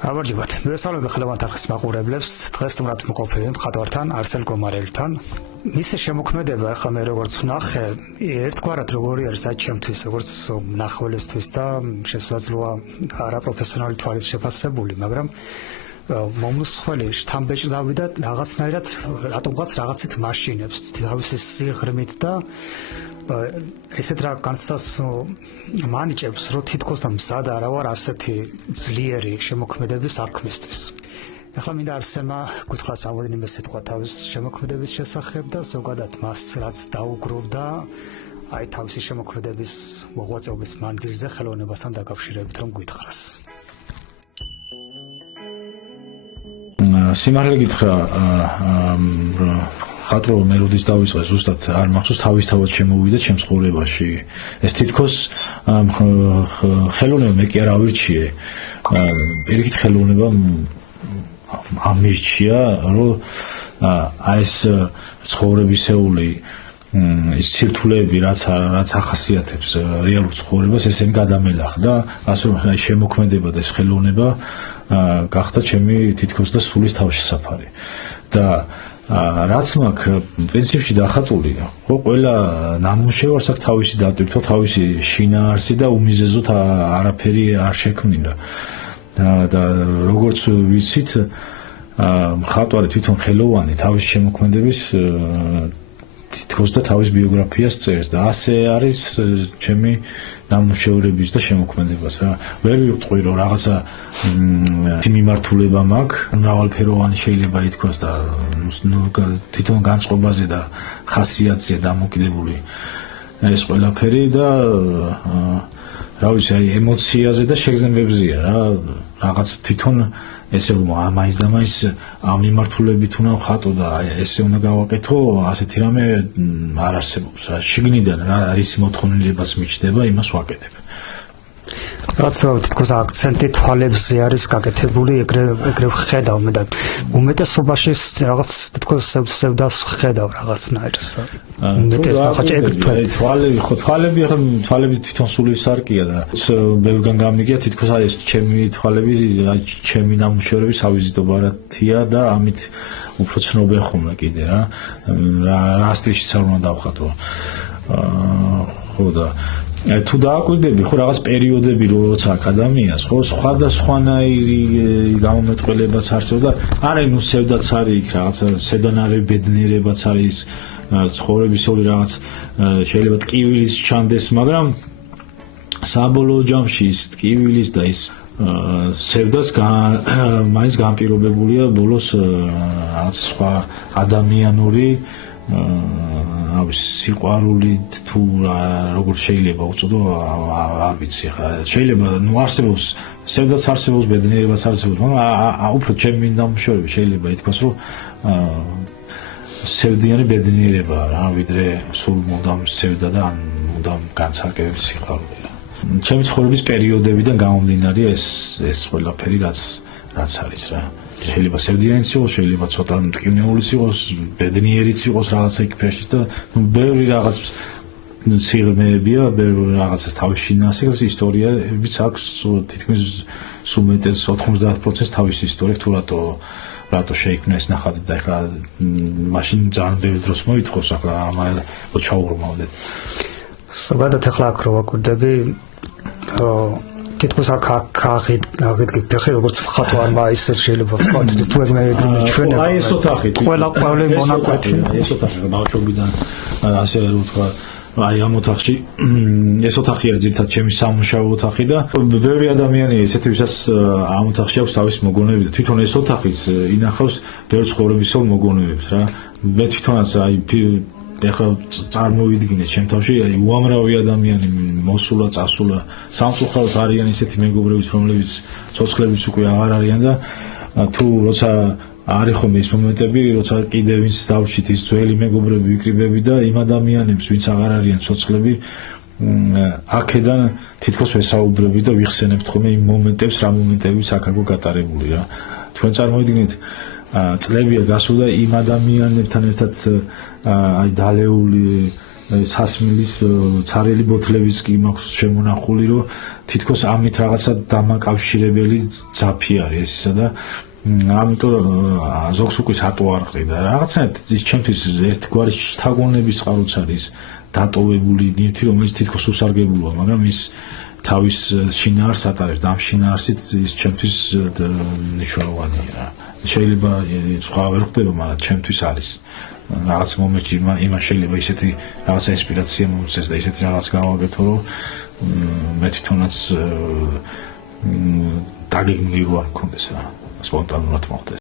გამარჯობათ. მივესალმები ხელოვანთა არხის მაყურებლებს. დღეს სტუმრად მყოფი მხატვართან არსენ გომარელთან. მისი შემოქმედება ახლა მე როგორც ვნახე, ერთგვარად როგორი არის საჩემთვის, როგორც მნახველისთვის და შესაძლოა არაპროფესიონალი თვალით შეფასებული, მაგრამ მომსხველი შთამბეჭდავი და რაღაცნაირად რატომღაც რაღაცით მაშინებს თავისი სიღრმით და ესეთ რა განცდას მანიჭებს, რომ თითქოს და მზად არა ვარ ასეთი ძლიერი შემოქმედების არქმისთვის. ახლა მინდა არსენმა გითხრას რამოდენიმე სიტყვა თავის შემოქმედების შესახებ და ზოგადად მას რაც დაუგროვდა აი თავისი შემოქმედების მოღვაწეობის მანძილზე ხელოვნებასთან დაკავშირებით რომ გითხრას. სიმართლე გითხრა, ხატრო მე როდის დავიწყე ზუსტად არ მახსოვს თავისთავად შემოვიდა ჩემს ცხოვრებაში. ეს თითქოს ხელოვნება მე კი არ ავირჩიე. პირიქით ხელოვნება ამირჩია, რომ ეს ცხოვრებისეული ის სირთულეები რაც ახასიათებს რეალურ ცხოვრებას ესენი გადამელახდა, ასე რომ შემოქმედება და ეს ხელოვნება გახდა ჩემი თითქოს და სულის თავშესაფარი. და რაც მაქვს პრინციპში დახატული, ხო ყველა ნამუშევარს აქვს თავისი დატვირთვა, თავისი შინაარსი და უმიზეზოდ არაფერი არ შექმნილა. და როგორც ვიცით, მხატვარი თვითონ ხელოვანი თავის შემოქმედების თითქოს და თავის ბიოგრაფიას წერს და ასე არის ჩემი ნამუშევრების და შემოქმედებას რა. ვერ ვიტყვი რომ რაღაცა მიმართულება მაქვს, მრავალფეროვანი შეიძლება ითქვას და თვითონ განწყობაზე და ხასიათზე დამოკიდებული ეს ყველაფერი და რა ვიცი, აი ემოციაზე და შეგრძნებებზეა რა. რაღაც თვითონ ესე რომ მაინც და მაინც ამ მიმართულებით უნდა ვხატო და ესე უნდა გავაკეთო, ასეთი რამე არ არსებობს რა. შიგნიდან რა არის მოთხოვნილებაც მიჩნდება, იმას ვაკეთებ. რაც თითქოს აქცენტი თვალებზე არის გაკეთებული, ეგრევ ხედავ მე და უმეტესობაში რაღაც თითქოს სევდას ხედავ რაღაცნაირს. თვალები თვითონ სულის სარკია და ბევრგან გამიგია თითქოს აი ეს ჩემი თვალები, ჩემი ნამუშევრების ავიზიტო ბარათია და ამით უფრო ცნობია ხოლმე კიდე რა სტილშიც არ უნდა დავხატო. ხო და თუ დააკვირდები, ხო რაღაც პერიოდები როცა აქ ადამიანს, ხო სხვადასხვანაირი გამომეტყველებაც არსებობს და არა ნუ სევდაც არის იქ რაღაცა სევდანარევი ბედნიერებაც არის, ცხოვრებისეული რაღაც შეიძლება ტკივილის ჩანდეს, მაგრამ საბოლოო ჯამში ის ტკივილის და ის სევდას მაინც განპირობებულია ბოლოს რაღაც სხვა ადამიანური სიყვარულით თუ როგორ შეიძლება უწოდო არ ვიცი ხა შეიძლება ნუ არსებობს სევდაც არსებობს ბედნიერებაც არსებობს მაგრამ უფრო ჩემი ნამუშევრები შეიძლება ითქვას რომ სევდიანი ბედნიერება რა ვიდრე სულ მუდამ სევდა და ან მუდამ განცალკევების სიყვარული. ჩემი ცხოვრების პერიოდებიდან გამომდინარე ეს ყველაფერი რაც არის რა. შეიძლება სევდიანიც იყოს, შეიძლება ცოტა მტკივნეულიც იყოს, ბედნიერიც იყოს რაღაცა იქ ფერშიც და ბევრი რაღაც სიღრმეებია, ბევრი რაღაცას თავის შინაარსი და ისტორიებიც აქვს თითქმის სუმეტეს 90% თავისი ისტორია თუ რატო შეიქმნა ეს ნახატი და ეხლა მაშინ ძალიან ბევრი დროს მოითხოვს ახლა ამას ჩაუღრმავდეთ. ზოგადად ახლა აქ რო ვაკვირდები თითქოს აქ აღიდგე ფეხი როგორც მხატვარმა ის შეიძლება ვთქვათ თუ ეგ ჩვენ აი ეს ოთახი ყველა მონაკვეთი ეს ოთახი ბავშვობიდან ასე ვთქვა აი ამ ოთახში ეს ოთახი არის ძირითადად ჩემი სამუშაო ოთახი და ბევრი ადამიანი ესეთი ვისაც ამ ოთახში აქვს თავის მოგონებები და თვითონ ეს ოთახიც ინახავს ბევრ ცხოვრებისეულ მოგონებებს რა. მე თვითონაც აი ეხლა წარმოვიდგინე ჩემ თავში აი უამრავი ადამიანი მოსულა, წასულა, სამწუხაროდ არიან ესეთი მეგობრებიც, რომლებიც ცოცხლებით უკვე აღარ არიან და თუ როცა არის ხომ ეს მომენტები, როცა კიდევ ვინც დავჭით ის ძველი მეგობრები ვიკრიბები და იმ ადამიანებს, ვინც აღარ არიან ცოცხლები, აქედან თითქოს ვესაუბრები და ვიხსენებთ ხოლმე იმ მომენტებს, რა მომენტებიც აქ აგვო გატარებული რა. თქვენ წარმოვიდგინეთ წლებია გასულ და იმ ადამიანებთან ერთად აი დალეული სასმელის ცარიელი ბოთლებიც კი მაქვს შემონახული, რომ თითქოს ამით რაღაცა დამაკავშირებელი ძაფი არის ესისა და ამიტომ ზოგს უკვე სატო არ ყრიდა. რაღაცნაირად ის ჩემთვის ერთგვარი შთაგონების წყაროც არის დატოვებული ნივთი, რომელიც თითქოს უსარგებლოა, მაგრამ ის თავის შინაარსს ატარებს და ამ შინაარსით ის ჩემთვის მნიშვნელოვანია. შეიძლება სხვა ვერ ხვდება, მაგრამ ჩემთვის არის. რაღაც მომენტში იმან შეიძლება ისეთი რაღაცა ინსპირაცია მომწეს და ისეთი რაღაც გავაკეთო, რომ მე თვითონაც დაგეგმილი რო არ მქონდეს რა, სპონტანურად მოხდეს.